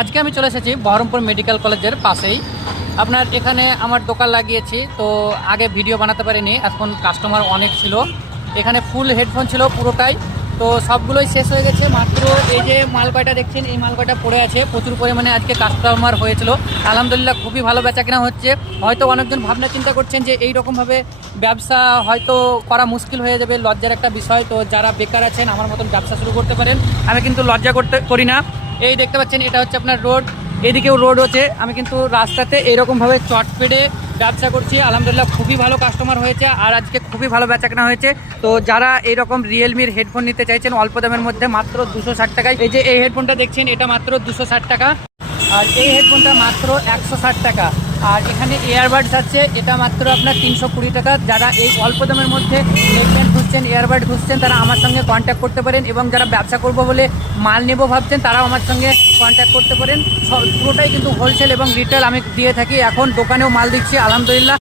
আজকে আমি চলে এসেছি বহরমপুর মেডিকেল কলেজের পাশেই। আপনার এখানে আমার দোকান লাগিয়েছি, তো আগে ভিডিও বানাতে পারিনি, এখন কাস্টমার অনেক ছিল। এখানে ফুল হেডফোন ছিল পুরোটাই, তো সবগুলোই শেষ হয়ে গেছে। মাত্র এই যে মাল কয়টা দেখছেন, এই মাল কয়টা পড়ে আছে। প্রচুর পরিমাণে আজকে কাস্টমার হয়েছিল, আলহামদুলিল্লাহ খুবই ভালো বেচাকেনা হচ্ছে। হয়তো অনেকজন ভাবনা চিন্তা করছেন যে এই রকমভাবে ব্যবসা হয়তো করা মুশকিল হয়ে যাবে, লজ্জার একটা বিষয়। তো যারা বেকার আছেন আমার মতন ব্যবসা শুরু করতে পারেন। আমি কিন্তু লজ্জা করি না। এই দেখতে পাচ্ছেন, এটা হচ্ছে আপনার রোড, এদিকেও রোড হচ্ছে। আমি কিন্তু রাস্তাতে এইরকমভাবে চট পেড়ে ব্যবসা করছি, আলহামদুলিল্লাহ খুবই ভালো কাস্টমার হয়েছে আর আজকে খুবই ভালো বেচাকেনা হয়েছে। তো যারা এইরকম রিয়েলমির হেডফোন নিতে চাইছেন অল্প দামের মধ্যে মাত্র 260 টাকায়, এই যে এই হেডফোনটা দেখছেন এটা মাত্র 260 টাকা, আর এই হেডফোনটা মাত্র 160 টাকা। আর এখানে এয়ারবাডস আছে, এটা মাত্র আপনার 320 টাকা। যারা এই অল্প দামের মধ্যে হেডফোন খুঁজছেন, এয়ারবাড খুঁজছেন, তারা আমার সঙ্গে কন্ট্যাক্ট করতে পারেন। এবং যারা ব্যবসা করব বলে মাল নেব ভাবছেন, তারাও আমার সঙ্গে কন্ট্যাক্ট করতে পারেন। পুরোটাই কিন্তু হোলসেল এবং রিটেল আমি দিয়ে থাকি, এখন দোকানেও মাল দিচ্ছি আলহামদুলিল্লাহ।